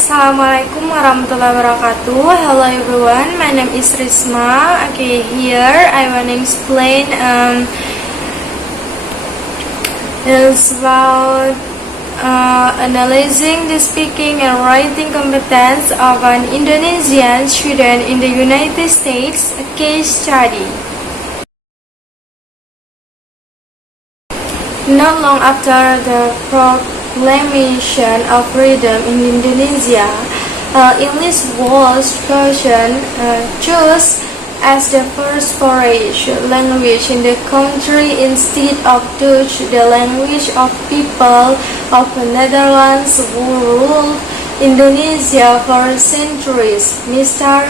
Assalamualaikum warahmatullahi wabarakatuh. Hello everyone, my name is Risma. Okay, here I want to explain is about analyzing the speaking and writing competence of an Indonesian student in the United States, a case study. Not long after the proclamation of freedom in Indonesia, English was chosen as the first foreign language in the country instead of Dutch, the language of people of the Netherlands who ruled Indonesia for centuries. Mr.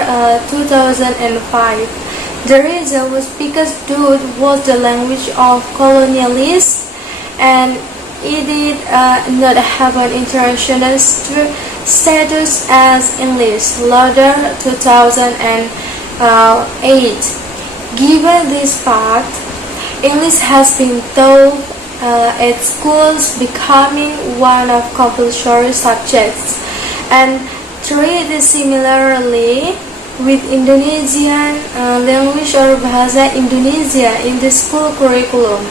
2005. The reason was because Dutch was the language of colonialists and it did not have an international status as English. Lauder 2008. Given this fact, English has been taught at schools, becoming one of compulsory subjects, and treated similarly with Indonesian language or Bahasa Indonesia in the school curriculum.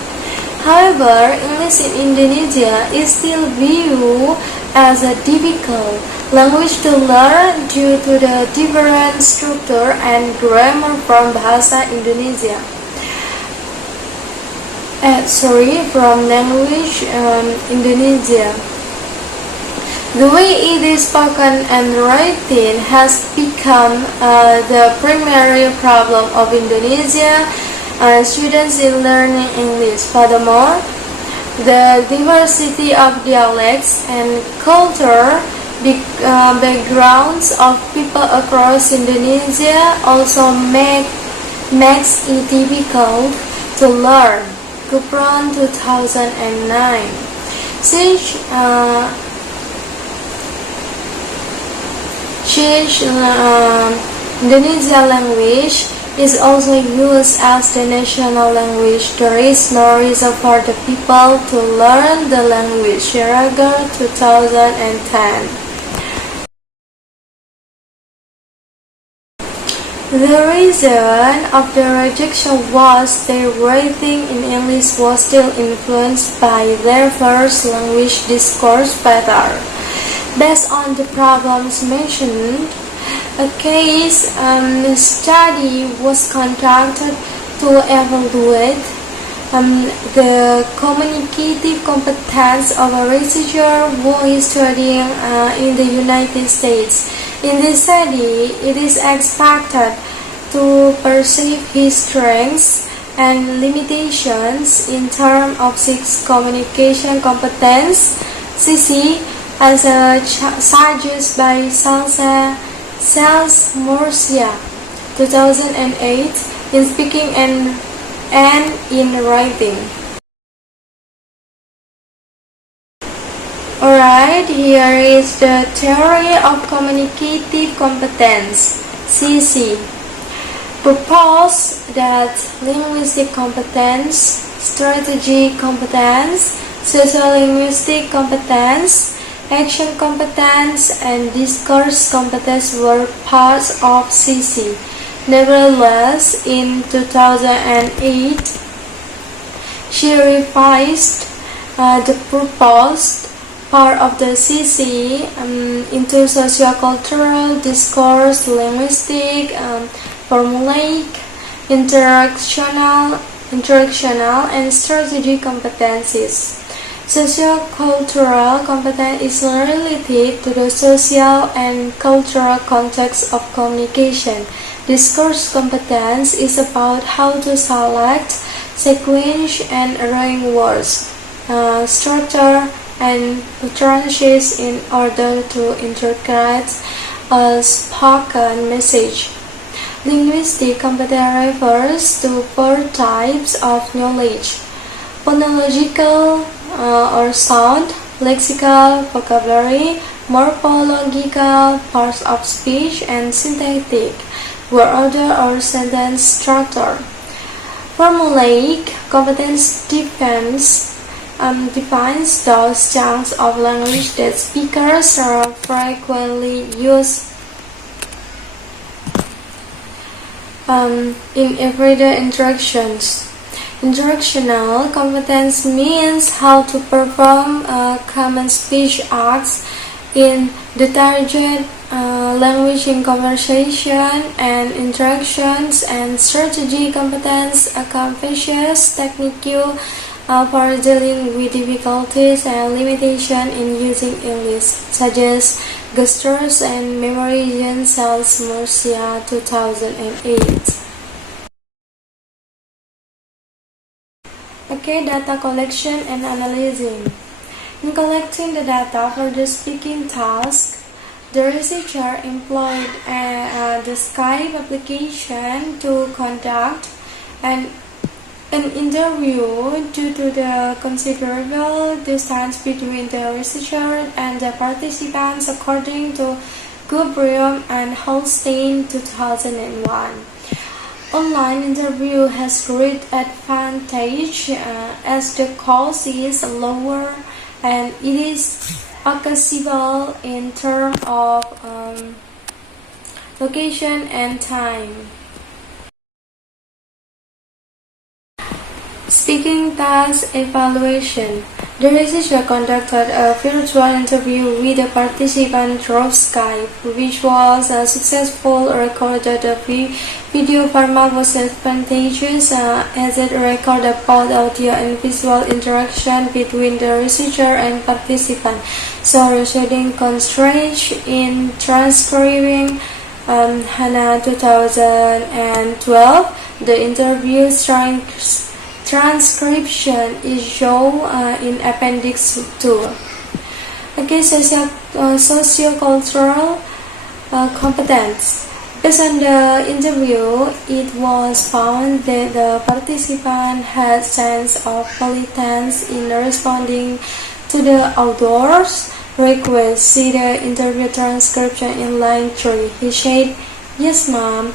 However, English in Indonesia is still viewed as a difficult language to learn due to the different structure and grammar from Bahasa Indonesia. From language Indonesia. The way it is spoken and written has become the primary problem of Indonesia students in learning English. Furthermore, the diversity of dialects and culture backgrounds of people across Indonesia also makes it difficult to learn. Kupron 2009. Since Indonesian language is also used as the national language, there is no reason for the people to learn the language. Schrager 2010. The reason of the rejection was their writing in English was still influenced by their first language discourse pattern. Based on the problems mentioned, a case study was conducted to evaluate the communicative competence of a researcher who is studying in the United States. In this study, it is expected to perceive his strengths and limitations in terms of 6 communication competence (CC), as suggested by Sales Murcia 2008 in speaking and in writing. Alright, here is the theory of communicative competence, CC. Propose that linguistic competence, strategic competence, sociolinguistic competence, action competence, and discourse competence were parts of CC. Nevertheless, in 2008, she revised the proposed part of the CC into sociocultural, discourse, linguistic, formulaic, interactional, and strategic competencies. Sociocultural competence is related to the social and cultural context of communication. Discourse competence is about how to select, sequence, and arrange words, structure, and utterances in order to interpret a spoken message. Linguistic competence refers to 4 types of knowledge: phonological or sound, lexical, vocabulary, morphological, parts of speech, and syntactic, word order or sentence structure. Formulaic competence depends defines those chunks of language that speakers frequently use in everyday interactions. Interactional competence means how to perform common speech acts in the target language in conversation and interactions, and strategy competence accomplishes technical for dealing with difficulties and limitations in using English, such as gestures and memorization. Sales Murcia 2008. Okay, data collection and analyzing. In collecting the data for the speaking task, the researcher employed the Skype application to conduct an interview. Due to the considerable distance between the researcher and the participants, according to Gubrium and Holstein 2001. Online interview has great advantage as the cost is lower and it is accessible in terms of location and time. Speaking task evaluation. The researcher conducted a virtual interview with a participant through Skype, which was successful. Recorded the video format was advantageous as it recorded both audio and visual interaction between the researcher and participant, so reducing constraints in transcribing. HANA 2012, the interview transcription is shown in Appendix 2. Okay, sociocultural competence. Based on the interview, it was found that the participant had sense of politeness in responding to the outdoors request. See the interview transcription in line 3. He said, "Yes, ma'am,"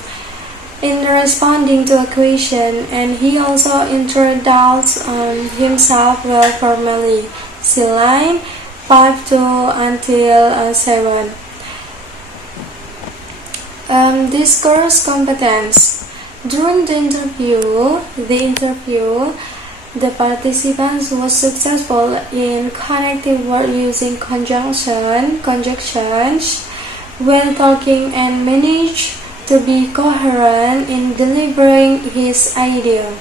in responding to a question, and he also introduced himself well formally. See line 5 to until 7. Discourse competence. During the interview, the participants was successful in connecting words using conjunctions when talking, and managed to be coherent in delivering his idea.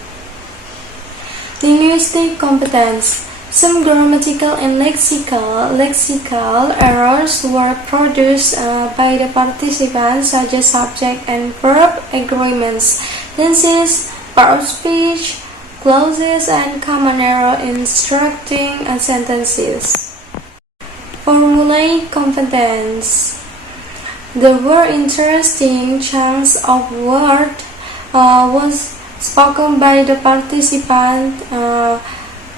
Linguistic competence. Some grammatical and lexical errors were produced by the participants, such as subject and verb agreements, tenses, part of speech, clauses, and common error in structuring sentences. Formulaic competence. The word interesting chunks of word was spoken by the participant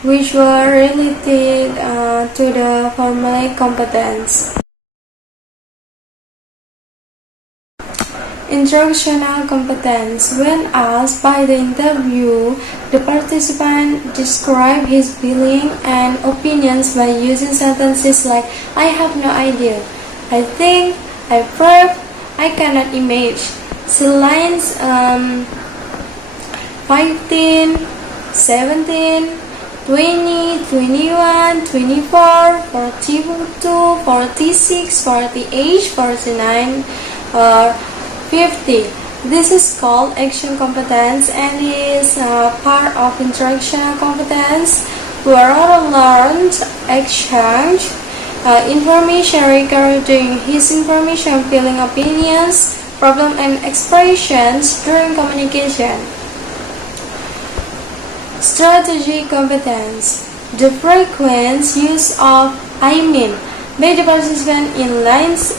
which were related to the formulaic competence. Instructional competence. When asked by the interview, the participant described his feelings and opinions by using sentences like, "I have no idea," "I think," "I prove," "I cannot imagine." See lines 15, 17, 20, 21, 24, 42, 46, 48, 49, or 50. This is called action competence and is part of instructional competence, where all learned exchange information regarding his information, feeling, opinions, problem, and expressions during communication. Strategy competence. The frequent use of "I mean" by the participant in lines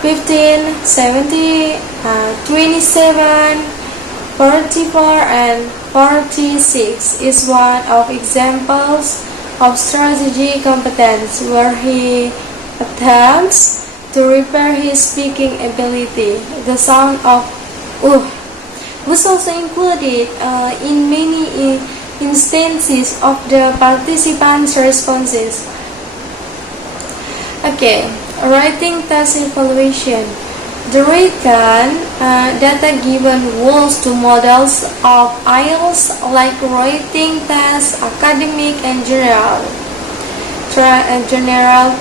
15, 70, 27, 44, and 46 is one of examples of strategy competence, where he attempts to repair his speaking ability. The sound of was also included in many instances of the participants' responses. Okay, writing test evaluation. The written data given was to models of IELTS like writing tests, academic and general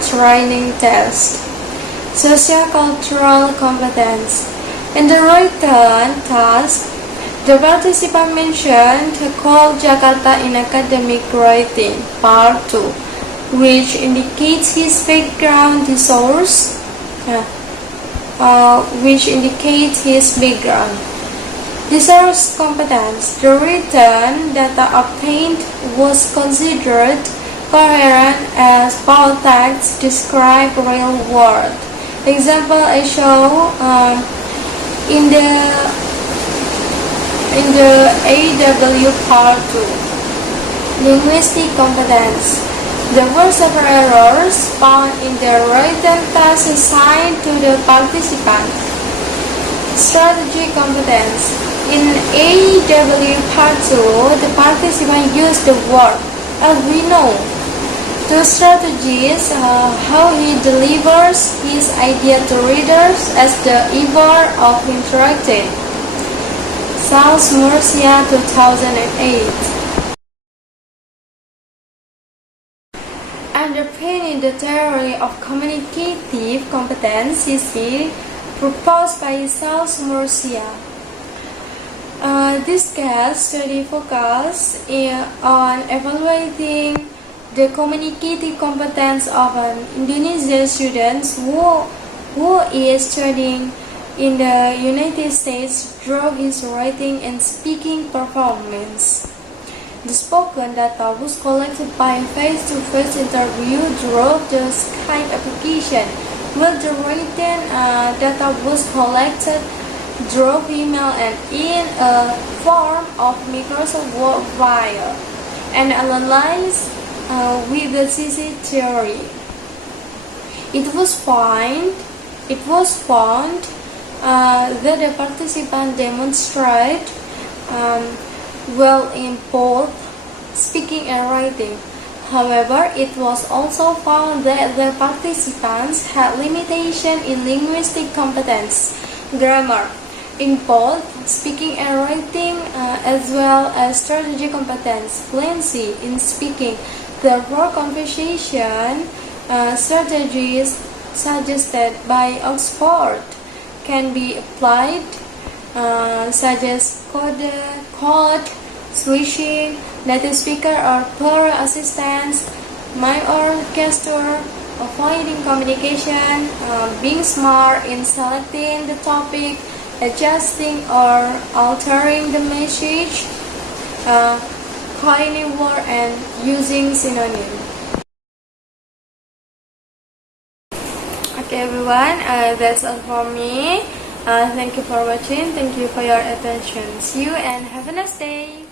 training test. Sociocultural competence. In the written task, the participant mentioned called Jakarta in academic writing, part 2, which indicates his background, the source, The source competence. The written data obtained was considered coherent as bold text describe real world. Example I show in the AW part 2. Linguistic competence. There were several errors found in the written test assigned to the participant. Strategy competence. In AW part 2, the participant used the word as we know. The strategies, how he delivers his idea to readers as the ever of interacting. South Murcia 2008. Underpinning the theory of communicative competence is proposed by South Murcia. This case study focuses on evaluating the communicative competence of an Indonesian student who is studying in the United States through his writing and speaking performance. The spoken data was collected by face-to-face interview through the Skype application, while the written data was collected through email and in a form of Microsoft Word file and analyzed with the CC theory. It was found that the participant demonstrated well in both speaking and writing. However, it was also found that the participants had limitation in linguistic competence, grammar, in both speaking and writing, as well as strategy competence, fluency in speaking. Therefore, conversation strategies suggested by Oxford can be applied, such as code switching, native speaker or plural assistance, mime or gesture, avoiding communication, being smart in selecting the topic, adjusting or altering the message, coining word and using synonym. Okay everyone, that's all for me. Thank you for watching. Thank you for your attention. See you and have a nice day.